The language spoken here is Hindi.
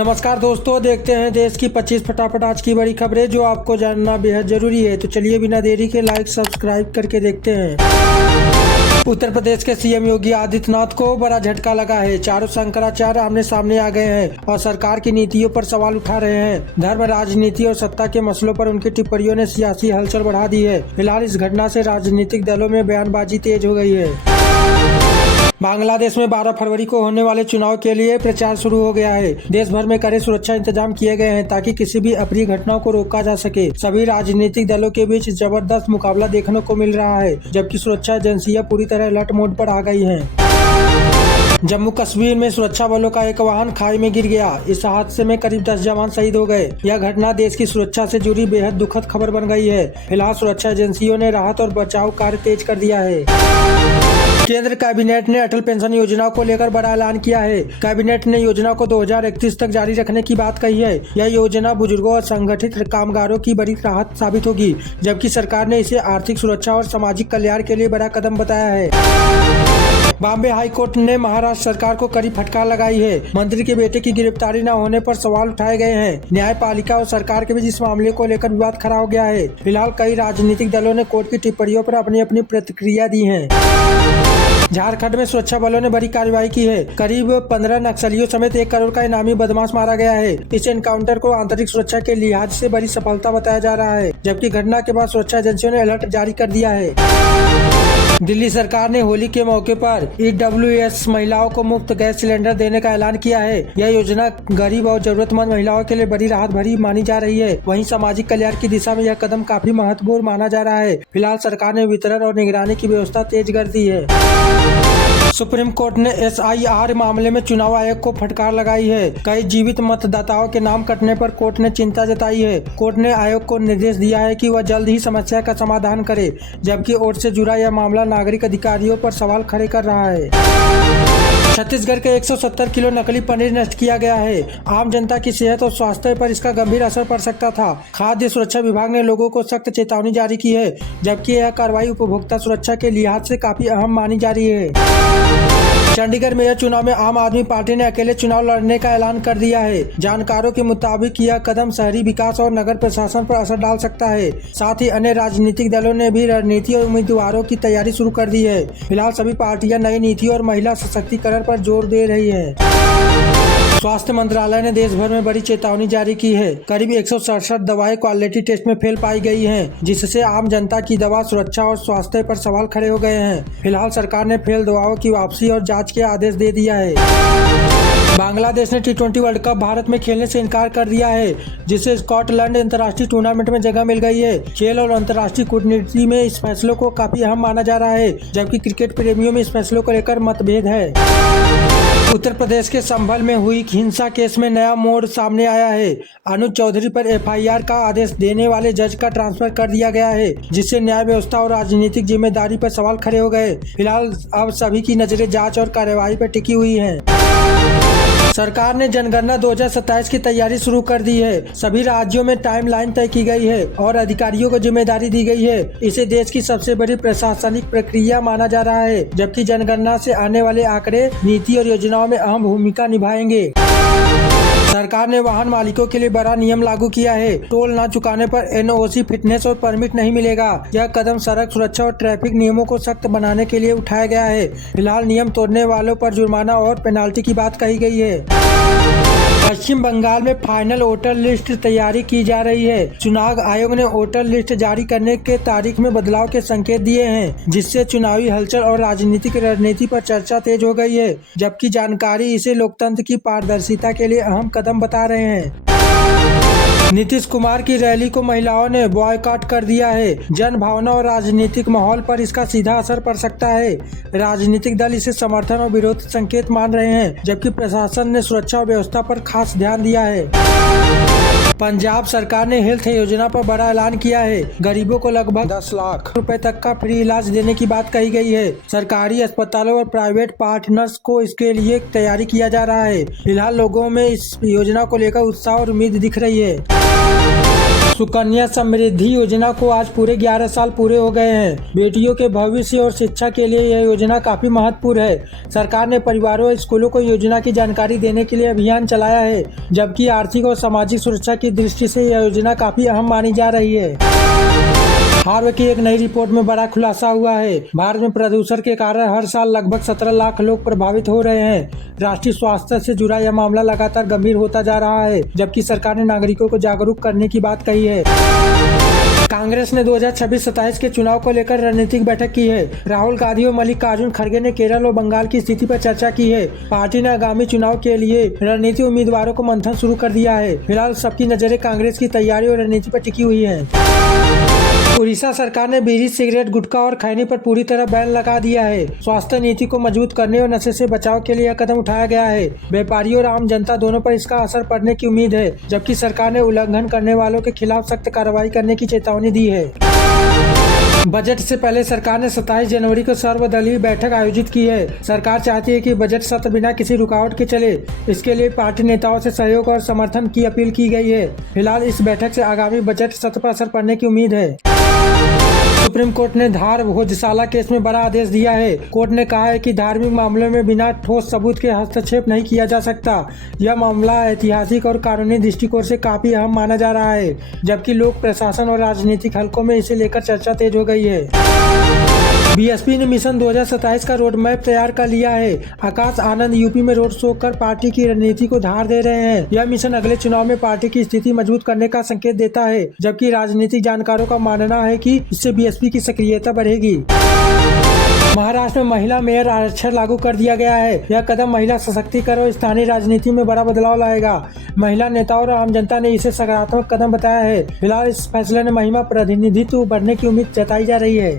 नमस्कार दोस्तों, देखते हैं देश की 25 फटाफट आज की बड़ी खबरें जो आपको जानना बेहद जरूरी है। तो चलिए बिना देरी के लाइक सब्सक्राइब करके देखते हैं। उत्तर प्रदेश के सीएम योगी आदित्यनाथ को बड़ा झटका लगा है। चारों शंकराचार्य आमने सामने आ गए हैं और सरकार की नीतियों पर सवाल उठा रहे हैं। धर्म, राजनीति और सत्ता के मसलों पर उनकी टिप्पणियों ने सियासी हलचल बढ़ा दी है। फिलहाल इस घटना से राजनीतिक दलों में बयानबाजी तेज हो गई है। बांग्लादेश में 12 फरवरी को होने वाले चुनाव के लिए प्रचार शुरू हो गया है। देश भर में कड़े सुरक्षा इंतजाम किए गए हैं ताकि किसी भी अप्रिय घटनाओं को रोका जा सके। सभी राजनीतिक दलों के बीच जबरदस्त मुकाबला देखने को मिल रहा है, जबकि सुरक्षा एजेंसियां पूरी तरह अलर्ट मोड पर आ गई हैं। जम्मू कश्मीर में सुरक्षा बलों का एक वाहन खाई में गिर गया। इस हादसे में करीब 10 जवान शहीद हो गए। यह घटना देश की सुरक्षा से जुड़ी बेहद दुखद खबर बन गई है। फिलहाल सुरक्षा एजेंसियों ने राहत और बचाव कार्य तेज कर दिया है। केंद्र कैबिनेट ने अटल पेंशन योजना को लेकर बड़ा ऐलान किया है। कैबिनेट ने योजना को 2031 तक जारी रखने की बात कही है। यह योजना बुजुर्गों और संगठित कामगारों की बड़ी राहत साबित होगी, जबकि सरकार ने इसे आर्थिक सुरक्षा और सामाजिक कल्याण के लिए बड़ा कदम बताया है। बॉम्बे हाई कोर्ट ने महाराष्ट्र सरकार को कड़ी फटकार लगाई है। मंत्री के बेटे की गिरफ्तारी न होने पर सवाल उठाए गए हैं। न्यायपालिका और सरकार के बीच इस मामले को लेकर विवाद खड़ा हो गया है। फिलहाल कई राजनीतिक दलों ने कोर्ट की टिप्पणियों पर अपनी अपनी प्रतिक्रिया दी है। झारखंड में सुरक्षा बलों ने बड़ी कार्रवाई की है। करीब 15 नक्सलियों समेत 1 करोड़ का इनामी बदमाश मारा गया है। इस एनकाउंटर को आंतरिक सुरक्षा के लिहाज से बड़ी सफलता बताया जा रहा है, जबकि घटना के बाद सुरक्षा एजेंसियों ने अलर्ट जारी कर दिया है। दिल्ली सरकार ने होली के मौके पर EWS महिलाओं को मुफ्त गैस सिलेंडर देने का ऐलान किया है। यह योजना गरीब और जरूरतमंद महिलाओं के लिए बड़ी राहत भरी मानी जा रही है। वहीं सामाजिक कल्याण की दिशा में यह कदम काफी महत्वपूर्ण माना जा रहा है। फिलहाल सरकार ने वितरण और निगरानी की व्यवस्था तेज कर दी है। सुप्रीम कोर्ट ने SIR मामले में चुनाव आयोग को फटकार लगाई है। कई जीवित मतदाताओं के नाम कटने पर कोर्ट ने चिंता जताई है। कोर्ट ने आयोग को निर्देश दिया है कि वह जल्द ही समस्या का समाधान करे, जबकि वोट से जुड़ा यह मामला नागरिक अधिकारियों पर सवाल खड़े कर रहा है। छत्तीसगढ़ के 170 किलो नकली पनीर नष्ट किया गया है। आम जनता की सेहत और स्वास्थ्य पर इसका गंभीर असर पड़ सकता था। खाद्य सुरक्षा विभाग ने लोगों को सख्त चेतावनी जारी की है, जबकि यह कार्रवाई उपभोक्ता सुरक्षा के लिहाज से काफी अहम मानी जा रही है। चंडीगढ़ मेयर चुनाव में आम आदमी पार्टी ने अकेले चुनाव लड़ने का ऐलान कर दिया है। जानकारों के मुताबिक यह कदम शहरी विकास और नगर प्रशासन पर असर डाल सकता है। साथ ही अन्य राजनीतिक दलों ने भी रणनीति और उम्मीदवारों की तैयारी शुरू कर दी है। फिलहाल सभी पार्टियां नई नीति और महिला सशक्तिकरण पर जोर दे रही है। स्वास्थ्य मंत्रालय ने देश भर में बड़ी चेतावनी जारी की है। करीब 167 दवाएं क्वालिटी टेस्ट में फेल पाई गई हैं, जिससे आम जनता की दवा सुरक्षा और स्वास्थ्य पर सवाल खड़े हो गए हैं। फिलहाल सरकार ने फेल दवाओं की वापसी और जांच के आदेश दे दिया है। बांग्लादेश ने T20 वर्ल्ड कप भारत में खेलने से इनकार कर दिया है, जिससे स्कॉटलैंड अंतर्राष्ट्रीय टूर्नामेंट में जगह मिल गई है। खेल और अंतर्राष्ट्रीय कूटनीति में इस फैसले को काफी अहम माना जा रहा है, जबकि क्रिकेट प्रेमियों में इस फैसले को लेकर मतभेद है। उत्तर प्रदेश के संभल में हुई हिंसा केस में नया मोड़ सामने आया है। अनुज चौधरी पर FIR का आदेश देने वाले जज का ट्रांसफर कर दिया गया है, जिससे न्याय व्यवस्था और राजनीतिक जिम्मेदारी पर सवाल खड़े हो गए। फिलहाल अब सभी की नजरें जांच और कार्यवाही पर टिकी हुई हैं। सरकार ने जनगणना 2027 की तैयारी शुरू कर दी है। सभी राज्यों में टाइमलाइन तय की गई है और अधिकारियों को जिम्मेदारी दी गई है। इसे देश की सबसे बड़ी प्रशासनिक प्रक्रिया माना जा रहा है, जबकि जनगणना से आने वाले आंकड़े नीति और योजनाओं में अहम भूमिका निभाएंगे। सरकार ने वाहन मालिकों के लिए बड़ा नियम लागू किया है। टोल न चुकाने पर NOC, फिटनेस और परमिट नहीं मिलेगा। यह कदम सड़क सुरक्षा और ट्रैफिक नियमों को सख्त बनाने के लिए उठाया गया है। फिलहाल नियम तोड़ने वालों पर जुर्माना और पेनाल्टी की बात कही गई है। पश्चिम बंगाल में फाइनल वोटर लिस्ट तैयारी की जा रही है। चुनाव आयोग ने वोटर लिस्ट जारी करने के तारीख में बदलाव के संकेत दिए हैं, जिससे चुनावी हलचल और राजनीतिक रणनीति पर चर्चा तेज हो गई है, जबकि जानकारी इसे लोकतंत्र की पारदर्शिता के लिए अहम कदम बता रहे हैं। नीतीश कुमार की रैली को महिलाओं ने बॉयकॉट कर दिया है। जन भावना और राजनीतिक माहौल पर इसका सीधा असर पड़ सकता है। राजनीतिक दल इसे समर्थन और विरोध संकेत मान रहे हैं, जबकि प्रशासन ने सुरक्षा और व्यवस्था पर खास ध्यान दिया है। पंजाब सरकार ने हेल्थ योजना पर बड़ा ऐलान किया है। गरीबों को लगभग 10 लाख रुपए तक का फ्री इलाज देने की बात कही गई है। सरकारी अस्पतालों और प्राइवेट पार्टनर्स को इसके लिए तैयारी किया जा रहा है। फिलहाल लोगों में इस योजना को लेकर उत्साह और उम्मीद दिख रही है। सुकन्या समृद्धि योजना को आज पूरे 11 साल पूरे हो गए हैं। बेटियों के भविष्य और शिक्षा के लिए यह योजना काफी महत्वपूर्ण है। सरकार ने परिवारों और स्कूलों को योजना की जानकारी देने के लिए अभियान चलाया है, जबकि आर्थिक और सामाजिक सुरक्षा की दृष्टि से यह योजना काफी अहम मानी जा रही है। हार्वर्ड की एक नई रिपोर्ट में बड़ा खुलासा हुआ है। भारत में प्रदूषण के कारण हर साल लगभग 17 लाख लोग प्रभावित हो रहे हैं। राष्ट्रीय स्वास्थ्य से जुड़ा यह मामला लगातार गंभीर होता जा रहा है, जबकि सरकार ने नागरिकों को जागरूक करने की बात कही है। कांग्रेस ने 2026-27 के चुनाव को लेकर रणनीतिक बैठक की है। राहुल गांधी और मल्लिकार्जुन खड़गे ने केरल और बंगाल की स्थिति पर चर्चा की है। पार्टी ने आगामी चुनाव के लिए रणनीतिक उम्मीदवारों को मंथन शुरू कर दिया है। फिलहाल सबकी नजरें कांग्रेस की तैयारी और रणनीति पर टिकी हुई है। उड़ीसा सरकार ने बीड़ी, सिगरेट, गुटखा और खैनी पर पूरी तरह बैन लगा दिया है। स्वास्थ्य नीति को मजबूत करने और नशे से बचाव के लिए यह कदम उठाया गया है। व्यापारियों और आम जनता दोनों पर इसका असर पड़ने की उम्मीद है, जबकि सरकार ने उल्लंघन करने वालों के खिलाफ सख्त कार्रवाई करने की चेतावनी दी है। बजट से पहले सरकार ने 27 जनवरी को सर्वदलीय बैठक आयोजित की है। सरकार चाहती है कि बजट सत्र बिना किसी रुकावट के चले। इसके लिए पार्टी नेताओं से सहयोग और समर्थन की अपील की गई है। फिलहाल इस बैठक से आगामी बजट सत्र पर असर पड़ने की उम्मीद है। सुप्रीम कोर्ट ने धार भोजशाला केस में बड़ा आदेश दिया है। कोर्ट ने कहा है कि धार्मिक मामलों में बिना ठोस सबूत के हस्तक्षेप नहीं किया जा सकता। यह मामला ऐतिहासिक और कानूनी दृष्टिकोण से काफी अहम माना जा रहा है, जबकि लोक प्रशासन और राजनीतिक हलकों में इसे लेकर चर्चा तेज हो गई है। बीएसपी ने मिशन 2027 का रोड मैप तैयार कर लिया है। आकाश आनंद यूपी में रोड शो कर पार्टी की रणनीति को धार दे रहे हैं। यह मिशन अगले चुनाव में पार्टी की स्थिति मजबूत करने का संकेत देता है, जबकि राजनीतिक जानकारों का मानना है कि इससे बीएसपी की सक्रियता बढ़ेगी। महाराष्ट्र में महिला मेयर आरक्षण लागू कर दिया गया है। यह कदम महिला सशक्तिकरण और स्थानीय राजनीति में बड़ा बदलाव लाएगा। महिला नेताओं और आम जनता ने इसे सकारात्मक कदम बताया है। फिलहाल इस फैसले ने महिला प्रतिनिधित्व बढ़ने की उम्मीद जताई जा रही है।